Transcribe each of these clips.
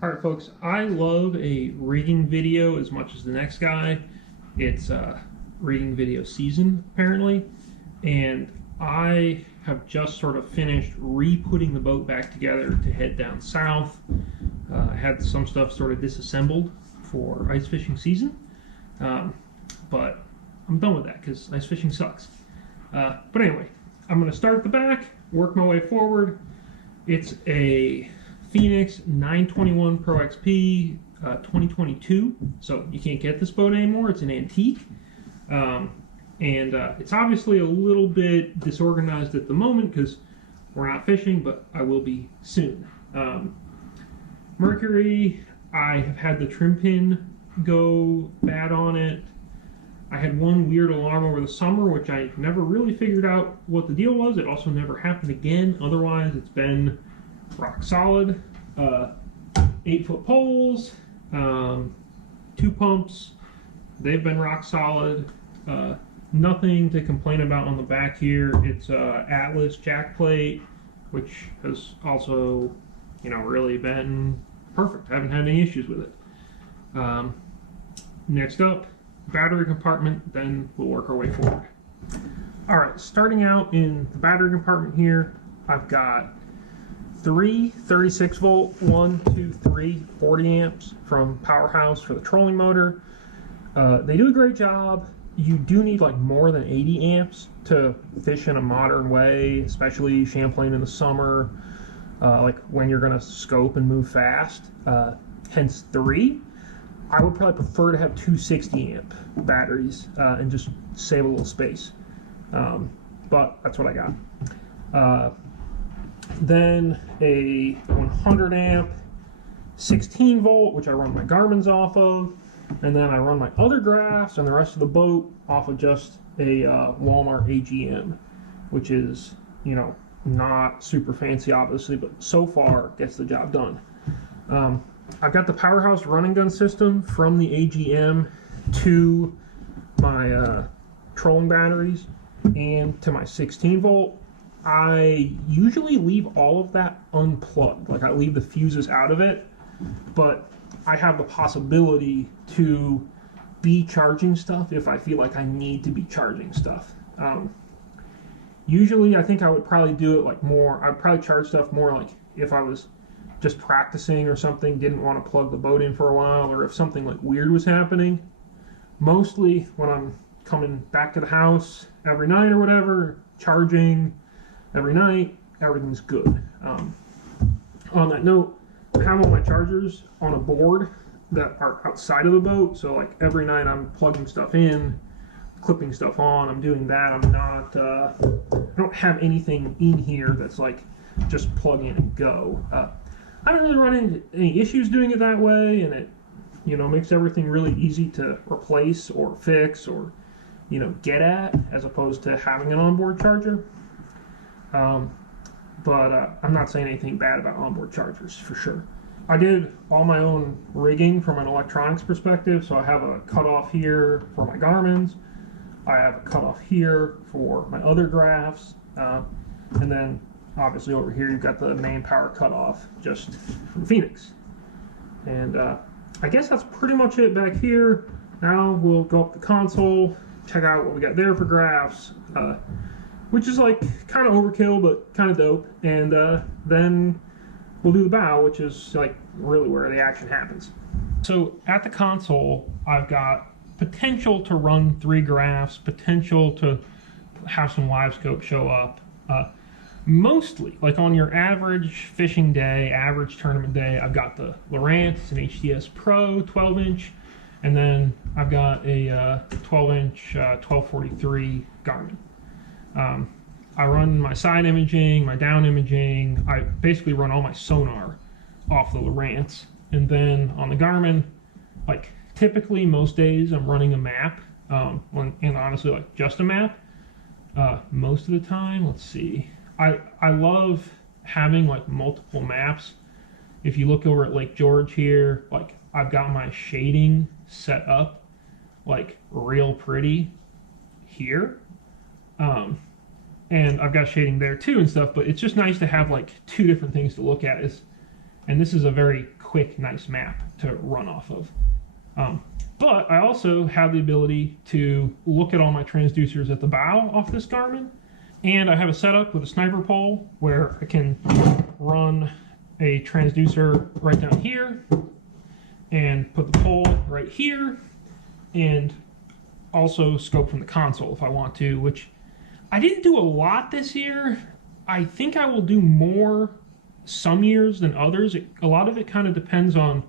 Alright folks, I love a rigging video as much as the next guy. It's rigging video season apparently, and I have just sort of finished re-putting the boat back together to head down south. I had some stuff sort of disassembled for ice fishing season, but I'm done with that because ice fishing sucks. But anyway, I'm going to start at the back, work my way forward. It's a Phoenix 921 ProXP 2022, so you can't get this boat anymore. It's an antique, and it's obviously a little bit disorganized at the moment because we're not fishing, but I will be soon. Mercury, I have had the trim pin go bad on it. I had one weird alarm over the summer, which I never really figured out what the deal was. It also never happened again. Otherwise, it's been rock solid. 8-foot poles, 2 pumps, they've been rock solid. Nothing to complain about on the back here. It's Atlas jack plate, which has also, really been perfect. I haven't had any issues with it. Next up, battery compartment, then we'll work our way forward. Alright, starting out in the battery compartment here, I've got 3 36 volt, 1, 2, 3, 40 amps from Powerhouse for the trolling motor. They do a great job. You do need like more than 80 amps to fish in a modern way, especially Champlain in the summer, like when you're gonna scope and move fast. Hence 3. I would probably prefer to have 2 60 amp batteries and just save a little space. But that's what I got. Then a 100 amp 16 volt, which I run my Garmin's off of, and then I run my other graphs and the rest of the boat off of just a Walmart AGM, which is, not super fancy obviously, but so far gets the job done. I've got the Powerhouse running gun system from the AGM to my trolling batteries and to my 16 volt. I usually leave all of that unplugged, like I leave the fuses out of it, but I have the possibility to be charging stuff if I feel like I need to be charging stuff. Usually I think I would probably do it like more, I'd probably charge stuff more like if I was just practicing or something, didn't want to plug the boat in for a while, or if something like weird was happening. Mostly when I'm coming back to the house every night or whatever, charging every night, everything's good. On that note, I have all my chargers on a board that are outside of the boat, so like every night I'm plugging stuff in, clipping stuff on, I'm doing that. I'm not, I don't have anything in here that's like just plug in and go. I don't really run into any issues doing it that way, and it, makes everything really easy to replace or fix or, get at, as opposed to having an onboard charger. But I'm not saying anything bad about onboard chargers, for sure. I did all my own rigging from an electronics perspective, so I have a cutoff here for my Garmin's, I have a cutoff here for my other graphs, and then obviously over here you've got the main power cutoff just from Phoenix. And I guess that's pretty much it back here. Now we'll go up the console, check out what we got there for graphs, which is like kind of overkill but kind of dope, and then we'll do the bow, which is like really where the action happens. So at the console I've got potential to run 3 graphs, potential to have some live scope show up. Mostly, like on your average fishing day, average tournament day, I've got the Lowrance, an HDS Pro 12-inch, and then I've got a 12-inch 1243 Garmin. I run my side imaging, my down imaging. I basically run all my sonar off the Lowrance. And then on the Garmin, like typically most days I'm running a map, and honestly like just a map. Most of the time, let's see. I love having like multiple maps. If you look over at Lake George here, like I've got my shading set up like real pretty here. And I've got shading there too and stuff, but it's just nice to have like 2 different things to look at. And this is a very quick, nice map to run off of. But I also have the ability to look at all my transducers at the bow off this Garmin. And I have a setup with a sniper pole where I can run a transducer right down here and put the pole right here, and also scope from the console if I want to, which I didn't do a lot this year. I think I will do more some years than others. A lot of it kind of depends on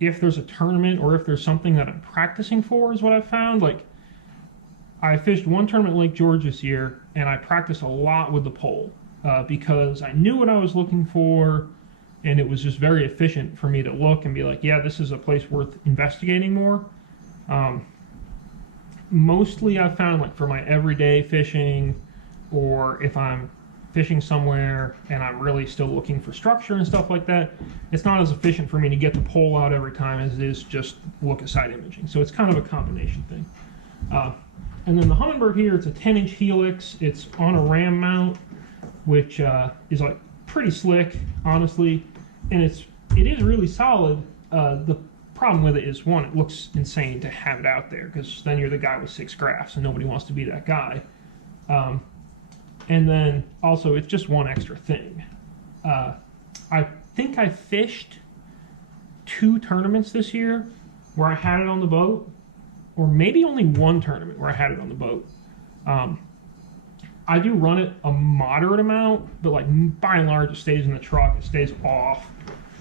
if there's a tournament or if there's something that I'm practicing for, is what I've found. Like, I fished one tournament in Lake George this year, and I practiced a lot with the pole because I knew what I was looking for, and it was just very efficient for me to look and be like, yeah, this is a place worth investigating more. Mostly I've found, like, for my everyday fishing, or if I'm fishing somewhere and I'm really still looking for structure and stuff like that, it's not as efficient for me to get the pole out every time as it is just look at side imaging. So it's kind of a combination thing. And then the Humminbird here, it's a 10-inch helix. It's on a ram mount, which is like pretty slick, honestly, and it is really solid. The problem with it is, one, it looks insane to have it out there because then you're the guy with 6 graphs and nobody wants to be that guy. And then also it's just one extra thing. I think I fished 2 tournaments this year where I had it on the boat, or maybe only 1 tournament where I had it on the boat. I do run it a moderate amount, but like by and large it stays in the truck, it stays off.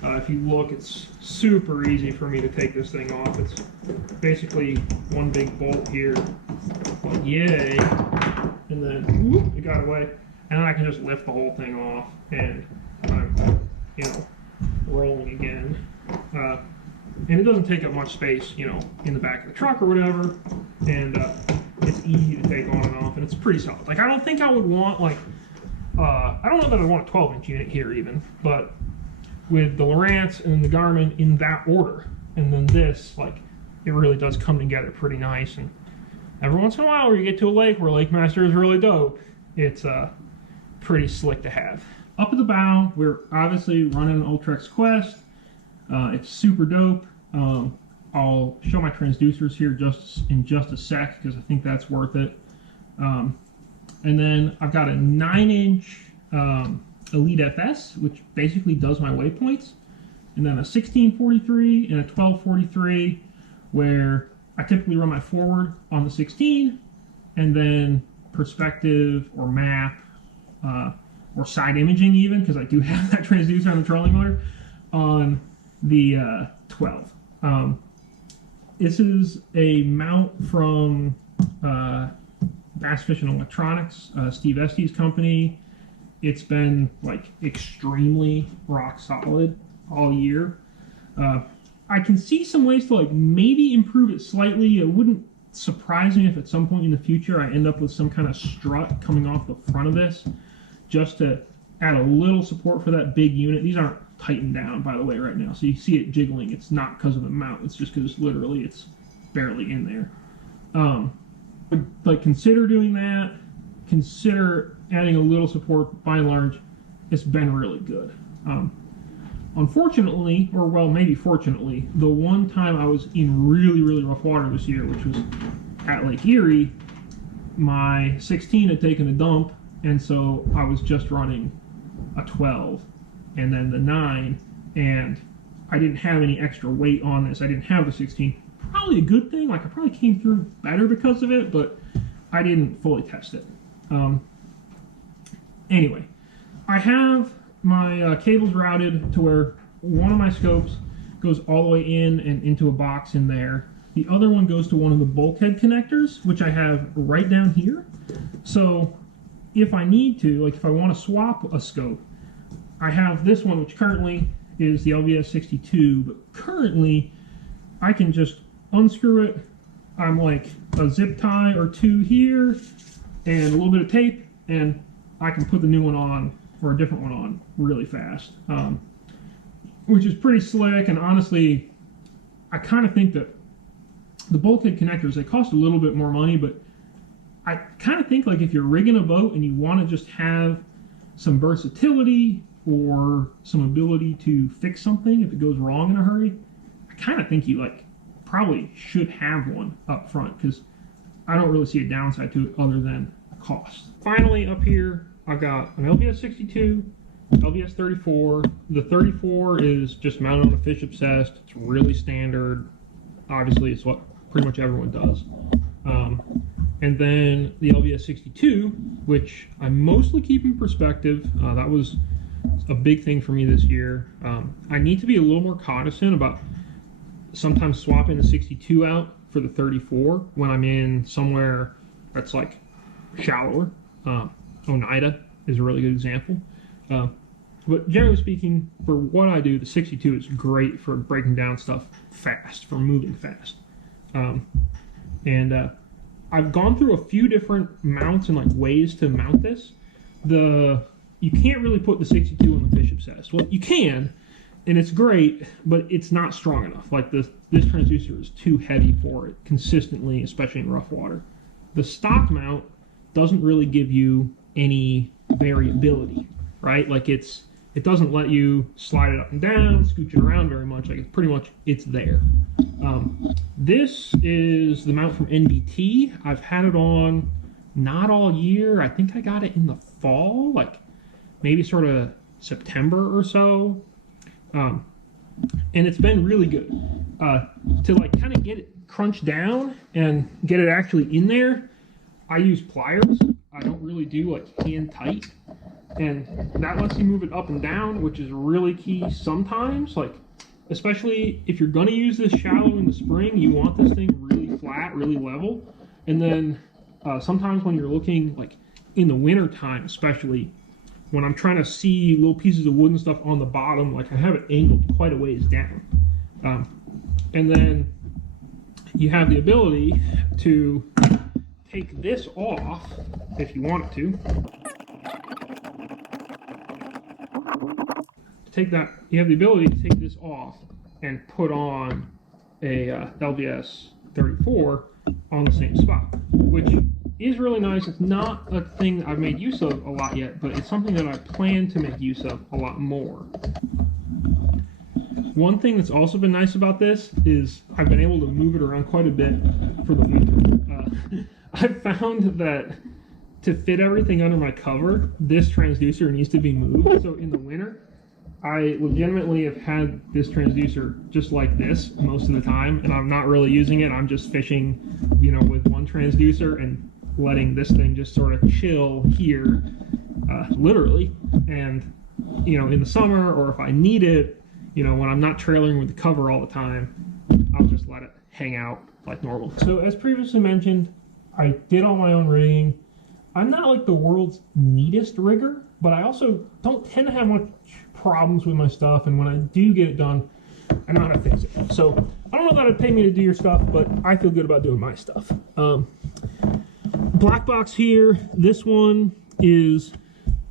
If you look, it's super easy for me to take this thing off. It's basically one big bolt here, like yay, and then whoop, it got away. And then I can just lift the whole thing off and I'm, rolling again. And it doesn't take up much space, in the back of the truck or whatever. And it's easy to take on and off, and it's pretty solid. Like, I don't think I would want, like, I don't know that I want a 12-inch unit here even, but with the Lowrance and then the Garmin in that order, and then this, like, it really does come together pretty nice. And every once in a while where you get to a lake where Lake Master is really dope, it's pretty slick to have. Up at the bow, we're obviously running an Ultrex Quest. It's super dope. I'll show my transducers here in just a sec because I think that's worth it. And then I've got a 9-inch Elite FS, which basically does my waypoints, and then a 1643 and a 1243, where I typically run my forward on the 16, and then perspective or map or side imaging even, because I do have that transducer on the trolling motor, on the 12. This is a mount from Bass Fishing Electronics, Steve Estes' company. It's been like extremely rock solid all year. I can see some ways to like maybe improve it slightly. It wouldn't surprise me if at some point in the future I end up with some kind of strut coming off the front of this, just to add a little support for that big unit. These aren't tightened down, by the way, right now, so you see it jiggling. It's not because of the mount, it's just because literally it's barely in there. But like, consider doing that. Consider adding a little support. By and large, it's been really good. Unfortunately, or well, maybe fortunately, the one time I was in really, really rough water this year, which was at Lake Erie, my 16 had taken a dump, and so I was just running a 12 and then the 9, and I didn't have any extra weight on this. I didn't have the 16. Probably a good thing. Like, I probably came through better because of it, but I didn't fully test it. Anyway, I have my cables routed to where one of my scopes goes all the way in and into a box in there. The other one goes to one of the bulkhead connectors, which I have right down here. So if I need to, like if I want to swap a scope, I have this one, which currently is the LVS 62, but currently I can just unscrew it. I'm like a zip tie or 2 here and a little bit of tape, and I can put the new one on or a different one on really fast, which is pretty slick. And honestly, I kind of think that the bulkhead connectors, they cost a little bit more money, but I kind of think like if you're rigging a boat and you want to just have some versatility or some ability to fix something if it goes wrong in a hurry, I kind of think you like probably should have one up front, because I don't really see a downside to it other than cost. Finally, up here, I've got an LBS 62, LBS 34. The 34 is just mounted on a fish obsessed. It's really standard. Obviously, it's what pretty much everyone does. And then the LBS 62, which I mostly keep in perspective. That was a big thing for me this year. I need to be a little more cognizant about sometimes swapping the 62 out for the 34 when I'm in somewhere that's like shallower. Oneida is a really good example. But generally speaking, for what I do, the 62 is great for breaking down stuff fast, for moving fast. I've gone through a few different mounts and like ways to mount this. You can't really put the 62 on the fish obsessed. Well, you can, and it's great, but it's not strong enough. Like this transducer is too heavy for it consistently, especially in rough water. The stock mount doesn't really give you any variability, right? Like it doesn't let you slide it up and down, scooch it around very much. Like it's there. This is the mount from NBT. I've had it on not all year. I think I got it in the fall, like maybe sort of September or so. And it's been really good. To like kind of get it crunched down and get it actually in there, I use pliers. I don't really do like hand tight. And that lets you move it up and down, which is really key sometimes. Like, especially if you're going to use this shallow in the spring, you want this thing really flat, really level. And then sometimes when you're looking, like in the winter time, especially when I'm trying to see little pieces of wood and stuff on the bottom, like I have it angled quite a ways down. And then you have the ability to take this off if you wanted to. You have the ability to take this off and put on a LBS 34 on the same spot, which is really nice. It's not a thing I've made use of a lot yet, but it's something that I plan to make use of a lot more. One thing that's also been nice about this is I've been able to move it around quite a bit for the winter. I've found that to fit everything under my cover, this transducer needs to be moved. So in the winter, I legitimately have had this transducer just like this most of the time, and I'm not really using it. I'm just fishing, with one transducer and letting this thing just sort of chill here, literally. And, in the summer, or if I need it, when I'm not trailing with the cover all the time, I'll just let it hang out like normal. So as previously mentioned, I did all my own rigging. I'm not like the world's neatest rigger, but I also don't tend to have much problems with my stuff, and when I do get it done, I know how to fix it. So I don't know that it'd pay me to do your stuff, but I feel good about doing my stuff. Black box here, this one is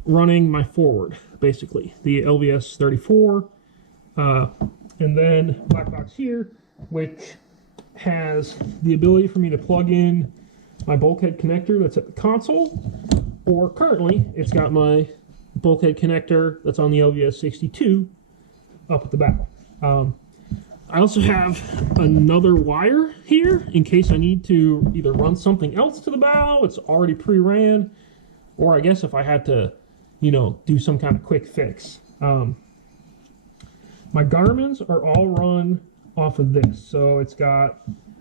running my forward, basically, the LVS 34, and then black box here, which has the ability for me to plug in my bulkhead connector that's at the console, or currently it's got my bulkhead connector that's on the LVS 62 up at the bow. I also have another wire here in case I need to either run something else to the bow. It's already pre-ran, or I guess if I had to, do some kind of quick fix. My Garmin's are all run off of this. So it's got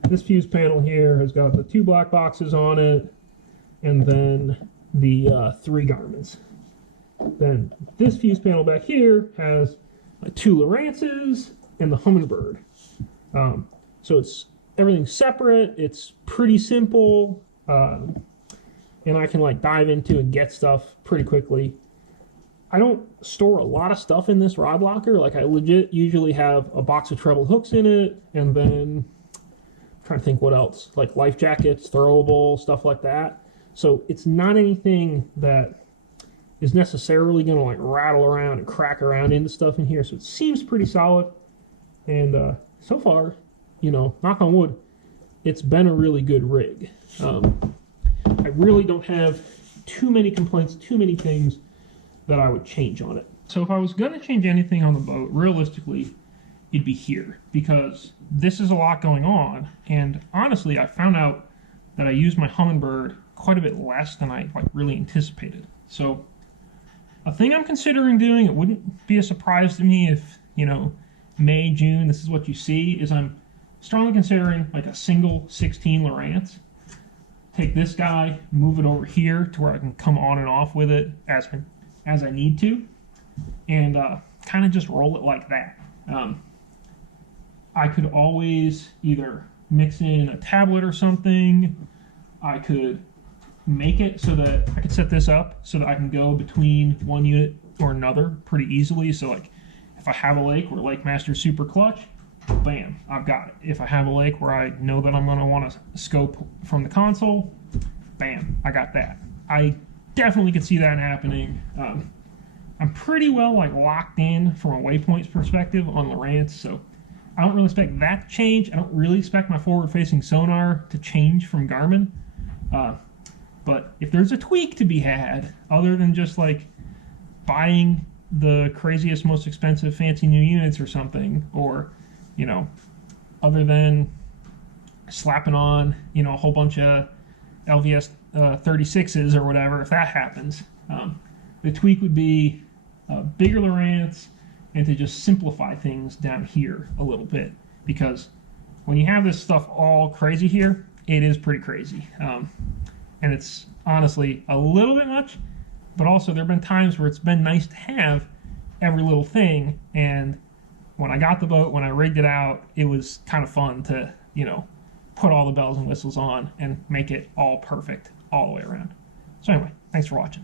this fuse panel here, has got the 2 black boxes on it, and then the 3 Garmin's. Then this fuse panel back here has 2 Lowrances and the Humminbird. So everything's separate. It's pretty simple, and I can like dive into and get stuff pretty quickly. I don't store a lot of stuff in this rod locker. Like I legit usually have a box of treble hooks in it, and then I'm trying to think what else, like life jackets, throwable, stuff like that. So it's not anything that is necessarily going to like rattle around and crack around into stuff in here. So it seems pretty solid. And so far, knock on wood, it's been a really good rig. I really don't have too many complaints, too many things that I would change on it. So if I was going to change anything on the boat, realistically, it'd be here, because this is a lot going on, and honestly, I found out that I used my Humminbird quite a bit less than I really anticipated. So a thing I'm considering doing, it wouldn't be a surprise to me if, May, June, this is what you see, is I'm strongly considering like a single 16 Lowrance. Take this guy, move it over here to where I can come on and off with it as I need to, and kind of just roll it like that. I could always either mix in a tablet or something. I could make it so that I could set this up so that I can go between one unit or another pretty easily. So like if I have a lake where Lake Master Super Clutch, bam, I've got it. If I have a lake where I know that I'm going to want to scope from the console, bam, I got that. I definitely could see that happening. I'm pretty well locked in from a waypoints perspective on Lowrance, so I don't really expect that to change. I don't really expect my forward-facing sonar to change from Garmin. But if there's a tweak to be had, other than just buying the craziest, most expensive, fancy new units or something, or other than slapping on a whole bunch of LVS 36s or whatever, if that happens, the tweak would be bigger Lowrance and to just simplify things down here a little bit, because when you have this stuff all crazy here, it is pretty crazy. And it's honestly a little bit much, but also there have been times where it's been nice to have every little thing, and when I got the boat, when I rigged it out, it was kind of fun to, put all the bells and whistles on and make it all perfect all the way around. So anyway, thanks for watching.